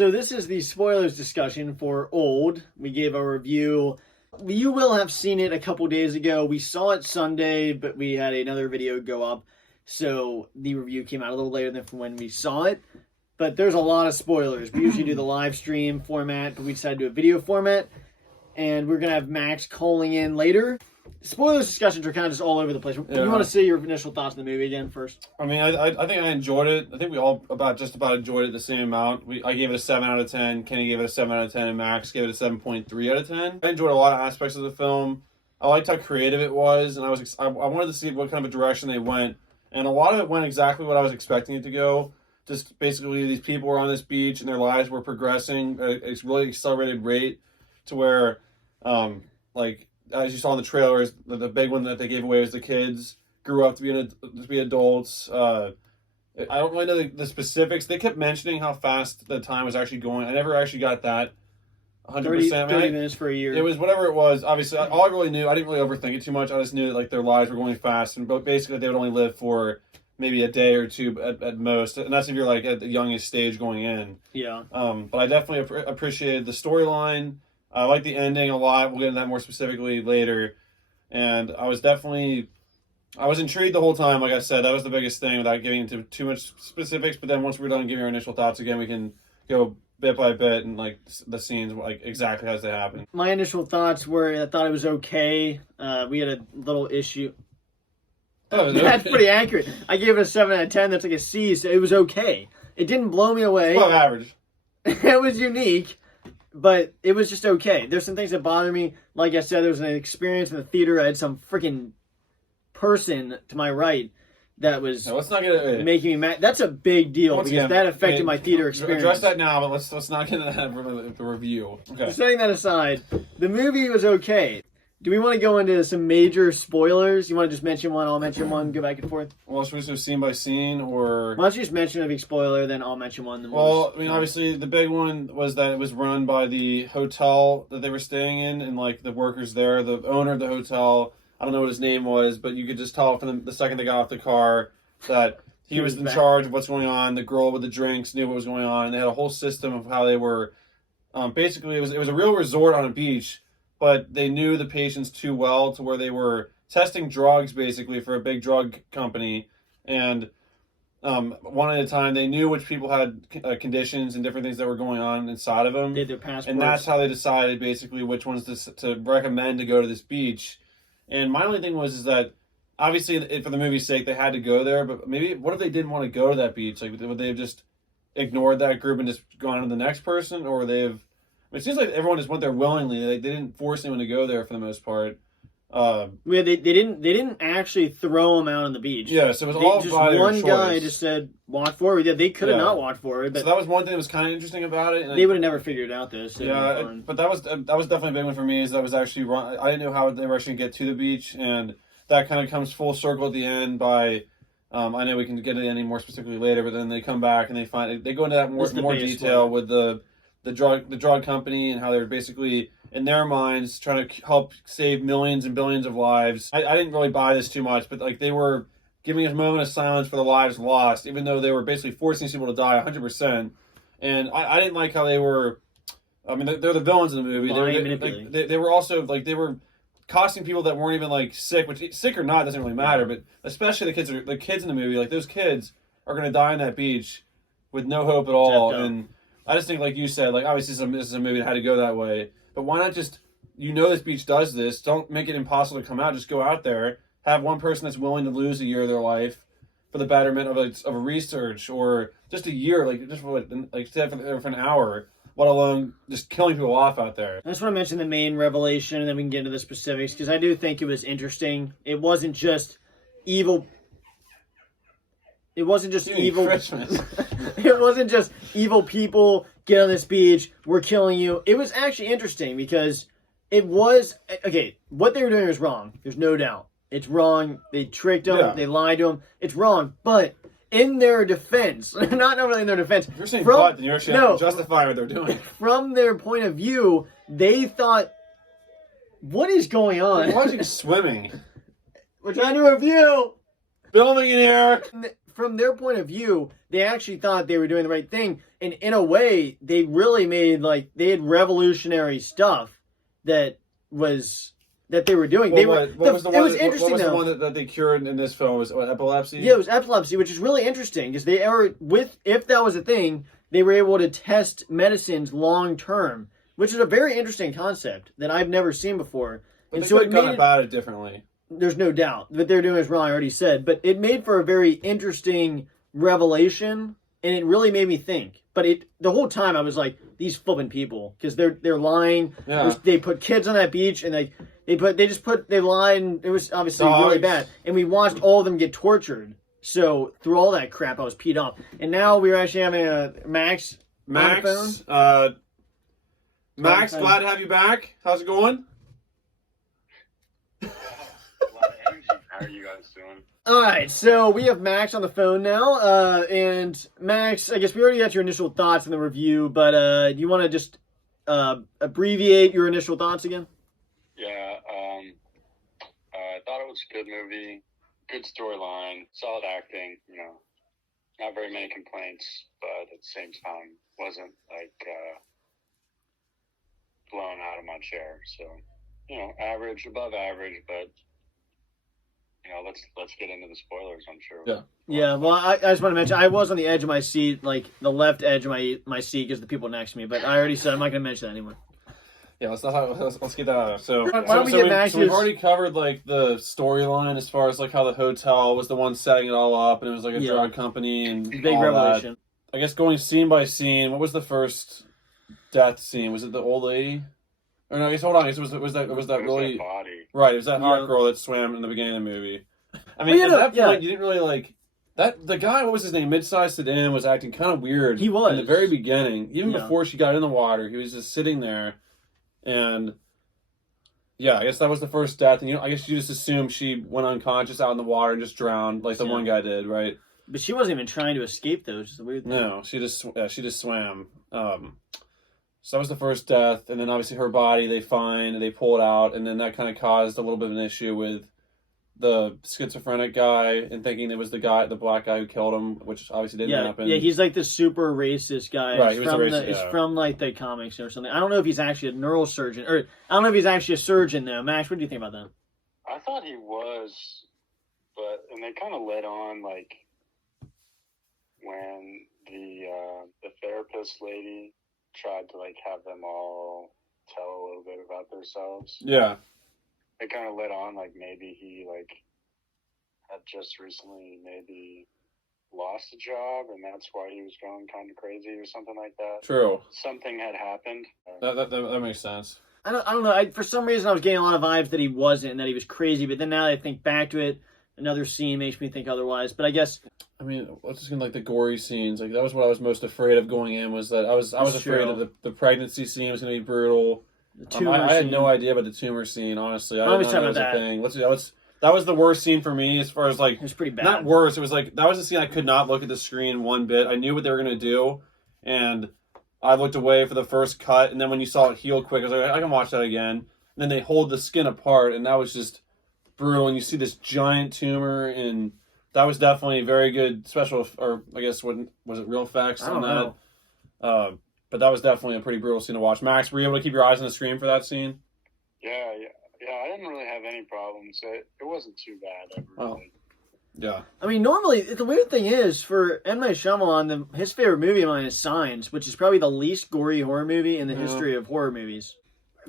So this is the spoilers discussion for Old. We gave a review. You will have seen it a couple days ago. We saw it Sunday, but we had another video go up. So the review came out a little later than from when we saw it. But there's a lot of spoilers. We usually do the live stream format, but we decided to do a video format. And we're going to have Max calling in later. Spoilers discussions are kind of just all over the place. Yeah. You want to say your initial thoughts on the movie again first? I mean, I think I enjoyed it. I think we all just about enjoyed it the same amount. I gave it a 7 out of 10. Kenny gave it a 7 out of 10. And Max gave it a 7.3 out of 10. I enjoyed a lot of aspects of the film. I liked how creative it was. And I wanted to see what kind of a direction they went. And a lot of it went exactly what I was expecting it to go. Just basically these people were on this beach and their lives were progressing at a really accelerated rate to where, like, as you saw in the trailers, the big one that they gave away was the kids grew up to be adults. I don't really know the specifics. They kept mentioning how fast the time was actually going. I never actually got that 100%. 30 minutes for a year. It was whatever it was. Obviously, all I really knew, I didn't really overthink it too much. I just knew that, like, their lives were going fast, and basically they would only live for maybe a day or two at most, and that's if you're like at the youngest stage going in. Yeah. But I definitely appreciated the storyline. I like the ending a lot. We'll get into that more specifically later. And I was intrigued the whole time. Like I said, that was the biggest thing without getting into too much specifics. But then once we're done giving our initial thoughts again, we can go bit by bit and like the scenes like exactly as they happen. My initial thoughts were I thought it was okay. We had a little issue. That's pretty accurate. I gave it a 7 out of 10. That's like a C, so it was okay. It didn't blow me away. It's above average. It was unique. But it was just okay. There's some things that bother me. Like I said, there was an experience in the theater. I had some freaking person to my right that was making me mad. That's a big deal because that affected my theater experience. Address that now, but let's not get into that the review. Okay. Setting that aside, the movie was okay. Do we want to go into some major spoilers? You want to just mention one, I'll mention one, go back and forth? Well, should we do scene by scene, or... Why don't you just mention a big spoiler, then I'll mention one. Then well, I mean, obviously, the big one was that it was run by the hotel that they were staying in, and, like, the workers there, the owner of the hotel, I don't know what his name was, but you could just tell from the second they got off the car that he was in charge of what's going on. The girl with the drinks knew what was going on, and they had a whole system of how they were... basically, it was a real resort on a beach, but they knew the patients too well to where they were testing drugs, basically, for a big drug company. And one at a time, they knew which people had conditions and different things that were going on inside of them. They did their passports. And that's how they decided, basically, which ones to recommend to go to this beach. And my only thing was that, obviously, for the movie's sake, they had to go there. But maybe, what if they didn't want to go to that beach? Like, would they have just ignored that group and just gone to the next person? Or would they have... It seems like everyone just went there willingly. Like, they didn't force anyone to go there for the most part. Yeah, they didn't actually throw them out on the beach. Yeah, so it was all just by their one choice. Guy just said walk forward. Yeah, they could have not walked forward. But so that was one thing that was kind of interesting about it. And they would have never figured it out though. So yeah, but that was definitely a big one for me. Is that was actually wrong. I didn't know how they were actually going to get to the beach, and that kind of comes full circle at the end by. I know we can get into any more specifically later, but then they come back and they go into that more detail with the drug company and how they're basically in their minds trying to help save millions and billions of lives. I didn't really buy this too much, but like they were giving a moment of silence for the lives lost, even though they were basically forcing people to die 100%. And I didn't like how they were. I mean, they're the villains in the movie. They were also like they were costing people that weren't even like sick, which sick or not doesn't really matter. But especially the kids in the movie, like those kids are going to die on that beach with no hope at all. And I just think, like you said, like obviously this is a movie that had to go that way. But why not just, this beach does this. Don't make it impossible to come out. Just go out there. Have one person that's willing to lose a year of their life for the betterment of a research, or just a year, like just for an hour, let alone just killing people off out there. I just want to mention the main revelation, and then we can get into the specifics, because I do think it was interesting. It wasn't just evil. It wasn't just evil. Christmas. It wasn't just evil people get on this beach, we're killing you. It was actually interesting because it was okay. What they were doing was wrong. There's no doubt. It's wrong. They tricked them. Yeah. They lied to them. It's wrong. But in their defense, not really in their defense. If you're saying but, then you're actually justifying what they're doing. From their point of view, they thought, what is going on? We're watching swimming. We're trying to review. Filming in here. from their point of view, they actually thought they were doing the right thing. And in a way, they really made, like, they had revolutionary stuff that they were doing. Well, It was interesting, what was though. the one that they cured in this film? Was it epilepsy? Yeah, it was epilepsy, which is really interesting because they were if that was a thing, they were able to test medicines long term, which is a very interesting concept that I've never seen before. But and they so could have gone about it differently. There's no doubt what they're doing is wrong. I already said, but it made for a very interesting revelation, and it really made me think. But the whole time I was like, these flipping people, because they're lying. Yeah. They put kids on that beach, and they lied. It was obviously really bad, and we watched all of them get tortured. So through all that crap, I was peed off. And now we're actually having a Max. Max, Max, glad to have you back. How's it going? How are you guys doing? All right, so we have Max on the phone now, and Max, I guess we already got your initial thoughts in the review, but do you want to just abbreviate your initial thoughts again? Yeah, I thought it was a good movie, good storyline, solid acting, not very many complaints, but at the same time, wasn't blown out of my chair. So, average, above average, but let's get into the spoilers, I'm sure. Yeah. Yeah, well, I just want to mention, I was on the edge of my seat, like the left edge of my seat because the people next to me, but I already said I'm not going to mention that anymore. Yeah, let's get that out. So, Why don't we get Max's... we've already covered like the storyline as far as like how the hotel was the one setting it all up, and it was like a drug company and big all revelation. That. I guess going scene by scene. What was the first death scene? Was it the old lady? Or no, I guess hold on. I guess it was that really that body. Right? It was that hot girl that swam in the beginning of the movie. I mean, Well, at that point, you didn't really like that. The guy, what was his name? Mid-sized sedan was acting kind of weird. He was in the very beginning, even before she got in the water. He was just sitting there, and yeah, I guess that was the first death. And I guess you just assume she went unconscious out in the water and just drowned, like the one guy did, right? But she wasn't even trying to escape, though, which is a weird thing. No, she just swam. So that was the first death, and then obviously her body they find and they pull it out, and then that kind of caused a little bit of an issue with the schizophrenic guy and thinking it was the black guy who killed him, which obviously didn't happen. Yeah, he's like the super racist guy. Right, he was racist. It's from like the comics or something. I don't know if he's actually a neurosurgeon, or I don't know if he's actually a surgeon though. Max, what do you think about that? I thought he was, and they kind of led on like when the therapist lady tried to like have them all tell a little bit about themselves. Yeah. They kind of led on like maybe he like had just recently maybe lost a job and that's why he was going kind of crazy or something like that. True. Something had happened. That makes sense. I don't know. For some reason, I was getting a lot of vibes that he wasn't and that he was crazy. But then now that I think back to it, another scene makes me think otherwise. But I guess I mean, what's just gonna like the gory scenes? Like that was what I was most afraid of going in. Was that I was afraid of the pregnancy scene was gonna be brutal. I had no idea about the tumor scene. Honestly, I didn't know that was a thing. That was the worst scene for me as far as like. It was pretty bad. Not worse. It was like that was a scene I could not look at the screen one bit. I knew what they were gonna do, and I looked away for the first cut. And then when you saw it heal quick, I was like, I can watch that again. And then they hold the skin apart, and that was just brutal. And you see this giant tumor, and that was definitely very good special. Or I guess was it real effects on that? Know. But that was definitely a pretty brutal scene to watch. Max, were you able to keep your eyes on the screen for that scene? Yeah. I didn't really have any problems. It wasn't too bad. Really. Yeah. I mean, normally, the weird thing is, for M. Night Shyamalan, his favorite movie of mine is Signs, which is probably the least gory horror movie in the history of horror movies.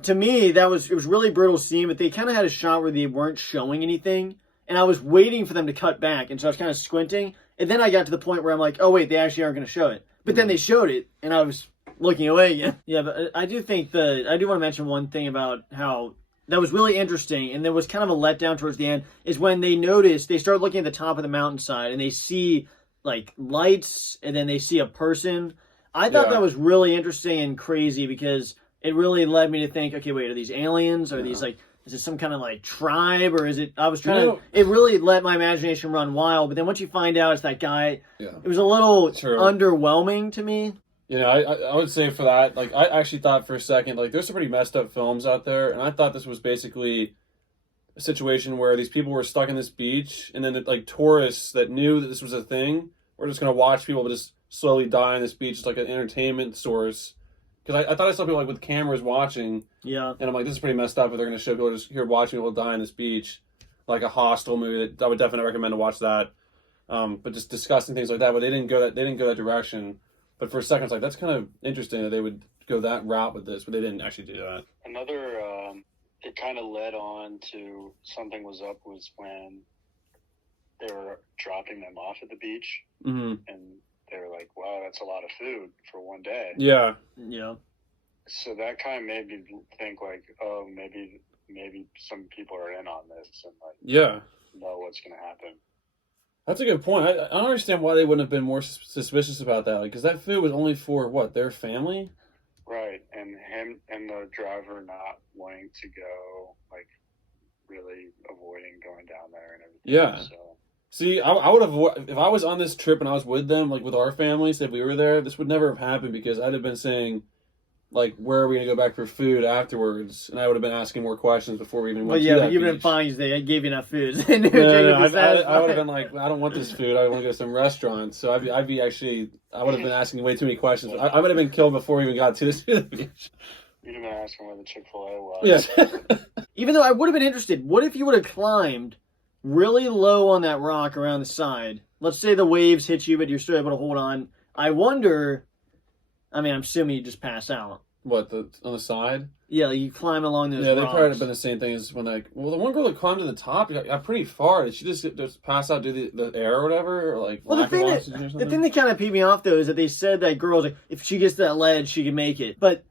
To me, it was really brutal scene, but they kind of had a shot where they weren't showing anything, and I was waiting for them to cut back, and so I was kind of squinting, and then I got to the point where I'm like, oh wait, they actually aren't going to show it. But then they showed it, and I was looking away again. Yeah, but I do want to mention one thing about how that was really interesting, and there was kind of a letdown towards the end, is when they start looking at the top of the mountainside, and they see, like, lights, and then they see a person. I thought that was really interesting and crazy, because it really led me to think, okay, wait, are these aliens? Are these, like, is it some kind of, like, tribe? Or is it, it really let my imagination run wild, but then once you find out it's that guy, it was a little underwhelming to me. You know, I would say for that, like, I actually thought for a second, like, there's some pretty messed up films out there, and I thought this was basically situation where these people were stuck in this beach, and then like tourists that knew that this was a thing were just gonna watch people just slowly die on this beach. It's like an entertainment source. Because I thought I saw people like with cameras watching. Yeah. And I'm like, this is pretty messed up if they're gonna show people just here watching people die on this beach, like a Hostel movie. That I would definitely recommend to watch that. But just discussing things like that, but they didn't go that direction. But for a second, it's like that's kind of interesting that they would go that route with this, but they didn't actually do that. Another, it kind of led on to something was up was when they were dropping them off at the beach, Mm-hmm. and they were like, "Wow, that's a lot of food for one day." Yeah. Yeah. So that kind of made me think like, oh, maybe some people are in on this and like know what's gonna happen. That's a good point. I don't understand why they wouldn't have been more suspicious about that. Like, because that food was only for what, their family? Right, and him and the driver not wanting to go, like really avoiding going down there and everything. Yeah. So. See, I would have, if I was on this trip and I was with them, like with our families, if we were there, this would never have happened because I'd have been saying, like, where are we going to go back for food afterwards? And I would have been asking more questions before we even went to that but you've been beach. fine because they gave you enough food. No, I would have been like, I don't want this food. I want to go to some restaurant. So I would have been asking way too many questions. I would have been killed before we even got to this beach. You'd have been asking where the Chick-fil-A was. Yeah. Even though I would have been interested, what if you would have climbed really low on that rock around the side? Let's say the waves hit you, but you're still able to hold on. I wonder, I'm assuming you just pass out. What, on the side? Yeah, like you climb along those Yeah, they rocks. probably have been the same thing as when the one girl that climbed to the top got pretty far. Did she just pass out, do the air or whatever? Or like, Well, the thing that kind of peed me off, though, is that they said that girls, like, if she gets to that ledge, she can make it. But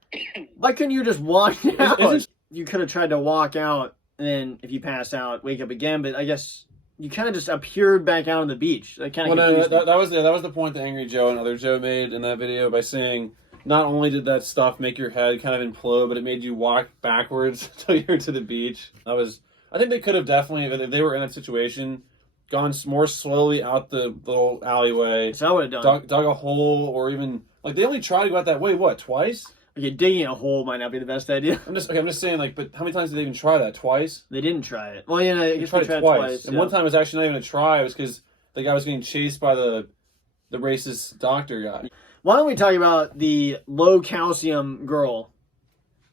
why couldn't you just walk out? You could have tried to walk out, and then if you pass out, wake up again. But I guess you kind of just appeared back out on the beach. That kind of that was the point that Angry Joe and other Joe made in that video by saying, not only did that stuff make your head kind of implode, but it made you walk backwards until you're to the beach. I think they could have definitely, if they were in that situation, gone more slowly out the little alleyway. So I would have done. Dug a hole, or even, like, they only tried to go out that way, what, twice? Okay, digging a hole might not be the best idea. I'm just saying, like, but how many times did they even try that? Twice? They didn't try it. Well, yeah, I guess they tried it twice. And yeah. one time it was actually not even a try. It was because the guy was getting chased by the racist doctor guy. Why don't we talk about the low calcium girl?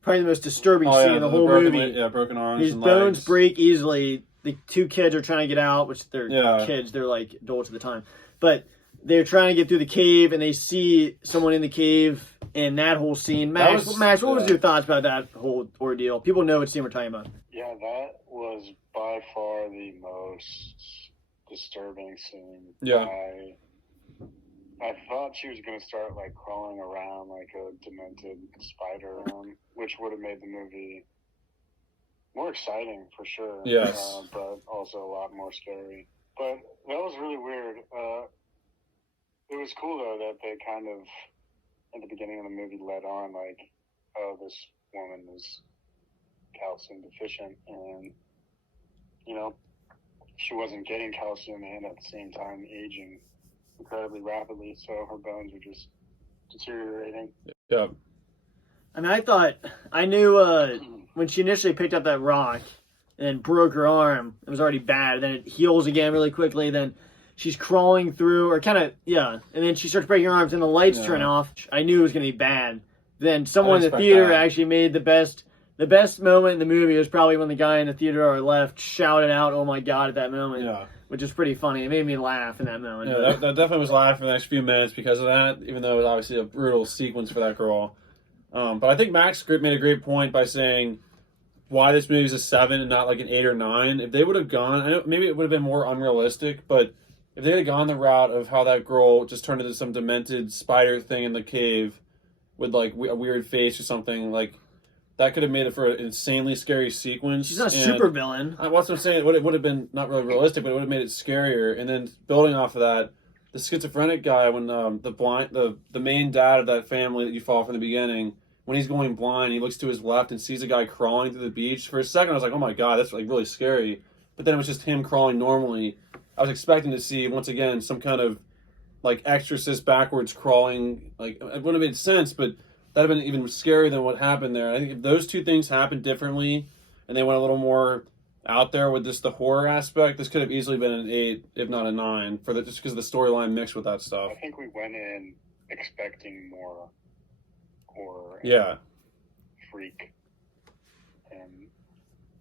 Probably the most disturbing scene in the whole movie. Broken arms. His and bones legs. break easily. The two kids are trying to get out, which they're kids. They're like adults at the time. But they're trying to get through the cave, and they see someone in the cave, and that whole scene. Max, what was your thoughts about that whole ordeal? People know what scene we're talking about. Yeah, that was by far the most disturbing scene. Yeah. I thought she was going to start, like, crawling around like a demented spider, which would have made the movie more exciting, for sure. Yes. But also a lot more scary. But that was really weird. It was cool, though, that they kind of, at the beginning of the movie, led on, like, oh, this woman is calcium deficient, and, you know, she wasn't getting calcium and at the same time aging incredibly rapidly, so her bones were just deteriorating. Yeah. I knew when she initially picked up that rock and then broke her arm, it was already bad. Then it heals again really quickly. Then she's crawling through, or kind of, and then she starts breaking her arms and the lights turn off. I knew it was going to be bad. Then someone in the theater actually made the best moment in the movie was probably when the guy in the theater on our left shouted out, "Oh my God," at that moment. Yeah. Which is pretty funny. It made me laugh in that moment. Yeah, that definitely was laughing for the next few minutes because of that, even though it was obviously a brutal sequence for that girl. But I think Max made a great point by saying why this movie is a 7 and not like an 8 or 9. If they would have gone, I know maybe it would have been more unrealistic, but if they had gone the route of how that girl just turned into some demented spider thing in the cave with like a weird face or something, like, that could have made it for an insanely scary sequence. She's not a super villain. That's what I'm saying. It would have been not really realistic, but it would have made it scarier. And then building off of that, the schizophrenic guy, when the main dad of that family that you follow from the beginning, when he's going blind, he looks to his left and sees a guy crawling through the beach. For a second, I was like, "Oh my God, that's like really scary." But then it was just him crawling normally. I was expecting to see once again some kind of like exorcist backwards crawling. Like, it wouldn't have made sense, but that'd have been even scarier than what happened there. I think if those two things happened differently and they went a little more out there with just the horror aspect. This could have easily been an 8, if not a 9, just because of the storyline mixed with that stuff. I think we went in expecting more horror. Yeah. Freak. And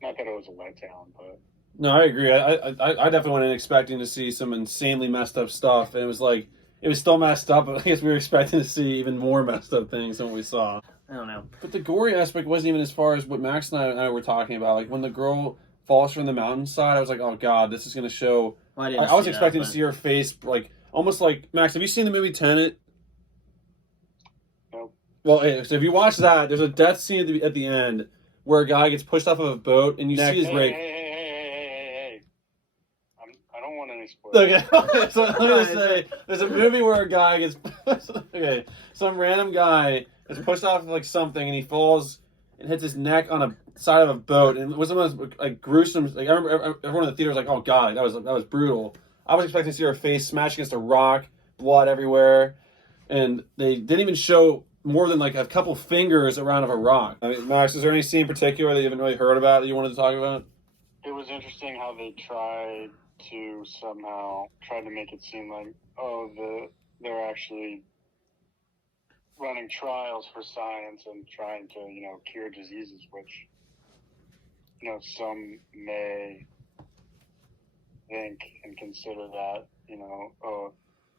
not that it was a letdown, but No, I agree. I definitely went in expecting to see some insanely messed up stuff, and it was still messed up, but I guess we were expecting to see even more messed up things than what we saw. I don't know. But the gory aspect wasn't even as far as what Max and I were talking about. Like, when the girl falls from the mountainside, I was like, oh god, this is going to show... Well, I was expecting to see her face, like, almost like... Max, have you seen the movie Tenet? nope. Well, so if you watch that, there's a death scene at the end where a guy gets pushed off of a boat, and you see his rape... Hey. I don't want any spoilers. Okay, so let me just say, there's a movie where a guy gets... okay, some random guy is pushed off of, like, something, and he falls and hits his neck on a side of a boat, and it was one of those, like, gruesome... Like, I remember everyone in the theater was like, oh, God, that was brutal. I was expecting to see her face smash against a rock, blood everywhere, and they didn't even show more than, like, a couple fingers around of a rock. I mean, Max, is there any scene in particular that you haven't really heard about that you wanted to talk about? It was interesting how they tried to somehow try to make it seem like, they're actually running trials for science and trying to, cure diseases, which, some may think and consider that,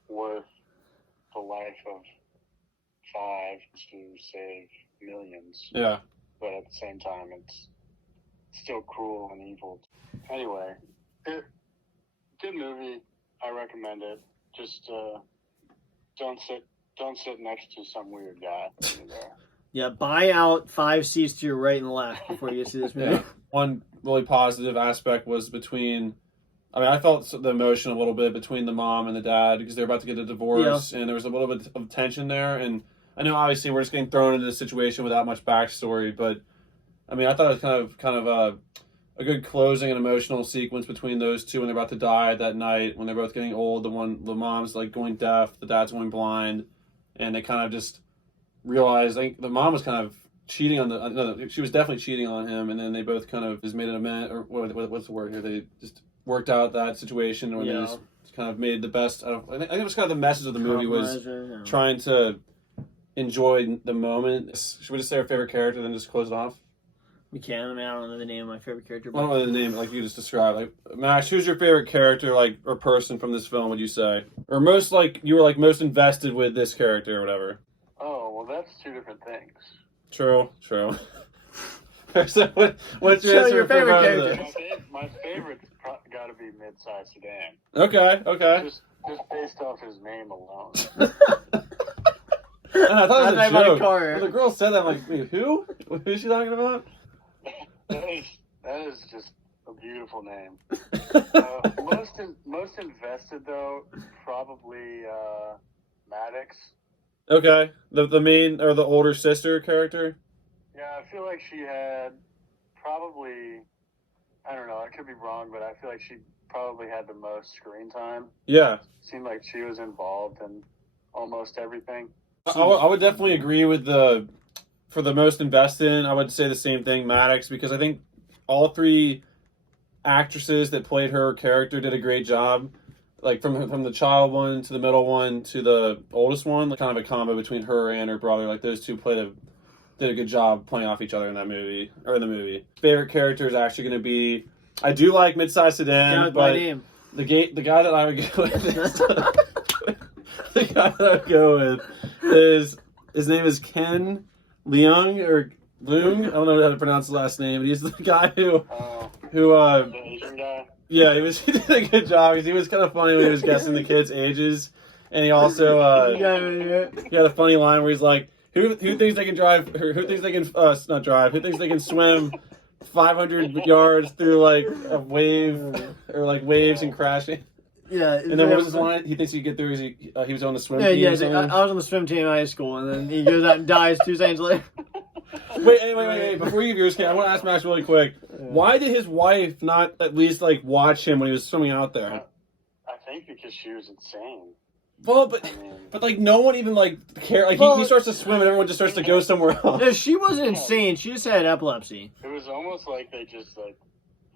worth the life of 5 to save millions. Yeah. But at the same time, it's still cruel and evil. Anyway, good movie. I recommend it. Just don't sit next to some weird guy in there. Yeah, buy out 5 seats to your right and left before you see this movie. Yeah. One really positive aspect was I felt the emotion a little bit between the mom and the dad because they're about to get a divorce, and there was a little bit of tension there. And I know obviously we're just getting thrown into this situation without much backstory, but I thought it was kind of a good closing and emotional sequence between those two when they're about to die that night, when they're both getting old. The mom's like going deaf, the dad's going blind, and they kind of just realized, I think the mom was kind of cheating on she was definitely cheating on him, and then they both kind of just made an amend, or what's the word here? They just worked out that situation, or they just kind of made the best out of. I think it was kind of the message of the movie was trying to enjoy the moment. Should we just say our favorite character, then just close it off? We can. I don't know the name of my favorite character. I don't know the name, like you just described. Like, Max, who's your favorite character, like, or person from this film, would you say? Or most, like, you were, like, most invested with this character or whatever? Oh, well, that's 2 different things. True. So what's your favorite character? My favorite's got to be Mid-Size Sedan. Okay. Just based off his name alone. And I thought it was a joke. Car. When the girl said that, I'm like, wait, who? Who's she talking about? That is just a beautiful name. Most invested though, probably Maddox. Okay, the main or the older sister character. Yeah, I feel like she had probably, I don't know, I could be wrong, but I feel like she probably had the most screen time. Yeah, seemed like she was involved in almost everything. I would definitely agree with for the most invested in, I would say the same thing, Maddox, because I think all 3 actresses that played her character did a great job. Like from the child one to the middle one to the oldest one, like kind of a combo between her and her brother. Like those 2 did a good job playing off each other in that movie, or in the movie. Favorite character is actually going to be, I do like Mid-Size Sedan, but the guy that I would go with the guy that I would go with is, his name is Ken Leung or Leung. I don't know how to pronounce the last name, but he's the guy who the Asian guy. Yeah, he did a good job because he was kind of funny when he was guessing the kids' ages, and he also he had a funny line where he's like, who thinks they can drive, or who thinks they can not drive, who thinks they can swim 500 yards through like a wave or like waves and crashing. Yeah, and then what was his line? He thinks he could get through. He was on the swim team. Yeah, I was on the swim team in high school, and then he goes out and dies 2 seconds later. Wait! Before you give yours, I want to ask Max really quick. Why did his wife not at least like watch him when he was swimming out there? I think because she was insane. Well, but like no one even like care. Like he starts to swim and everyone just starts to go somewhere else. No, she wasn't insane. She just had epilepsy. It was almost like they just like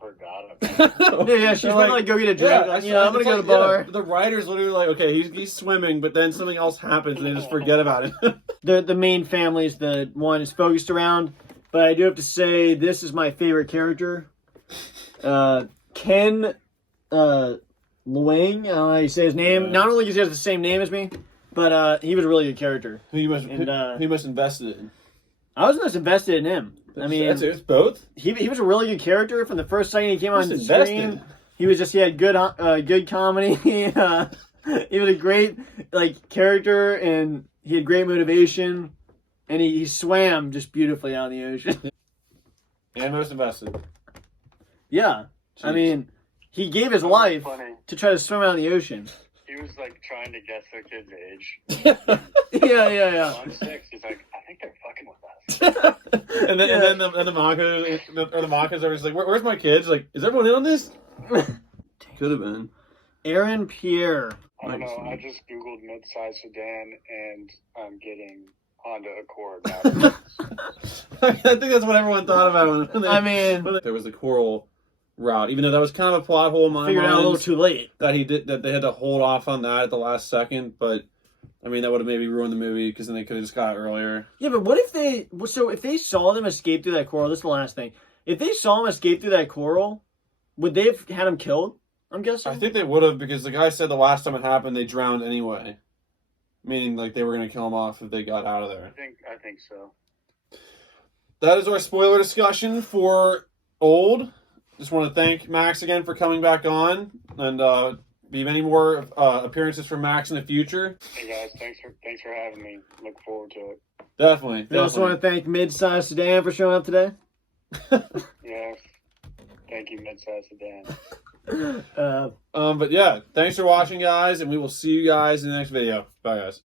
forgot about it. Yeah, she's gonna like go get a drink. Yeah, Like, I'm gonna go to the bar. The writer's literally like, okay, he's swimming, but then something else happens and they just forget about it. The main family is the one it's focused around, but I do have to say this is my favorite character. Ken Luang, I don't know how you say his name. Yeah. Not only because he has the same name as me, but he was a really good character. Who you most invested in? I was most invested in him. I mean, it's both. He was a really good character from the first second he came on the Invested. screen. He was just he had good comedy. He was a great like character, and he had great motivation, and he swam just beautifully out in the ocean. And most invested. Yeah, I Jeez. mean, he gave his life Funny. to try to swim out in the ocean. He was like trying to guess the kid's age. Yeah. On 6, he's like, I think they're fucking with us. and then the Moncas are just like, where's my kids? Like, is everyone in on this? Could have been. Aaron Pierre. I don't know. I just googled mid-size sedan, and I'm getting Honda Accord. Now. I think that's what everyone thought about when they, I mean, there was the coral route, even though that was kind of a plot hole in my figured mind. out a little too late. That they had to hold off on that at the last second, but I mean that would have maybe ruined the movie because then they could have just got it earlier. Yeah, but what if if they saw them escape through that coral? This is the last thing. If they saw him escape through that coral, would they have had him killed? I'm guessing. I think they would have because the guy said the last time it happened they drowned anyway, meaning like they were going to kill him off if they got out of there. I think so. That is our spoiler discussion for Old. Just want to thank Max again for coming back on, and be many more appearances from Max in the future. Hey guys, thanks for having me. Look forward to it. Definitely. I also want to thank Mid-Size Sedan for showing up today. Yeah. Thank you, mid-size sedan. But yeah, thanks for watching, guys, and we will see you guys in the next video. Bye, guys.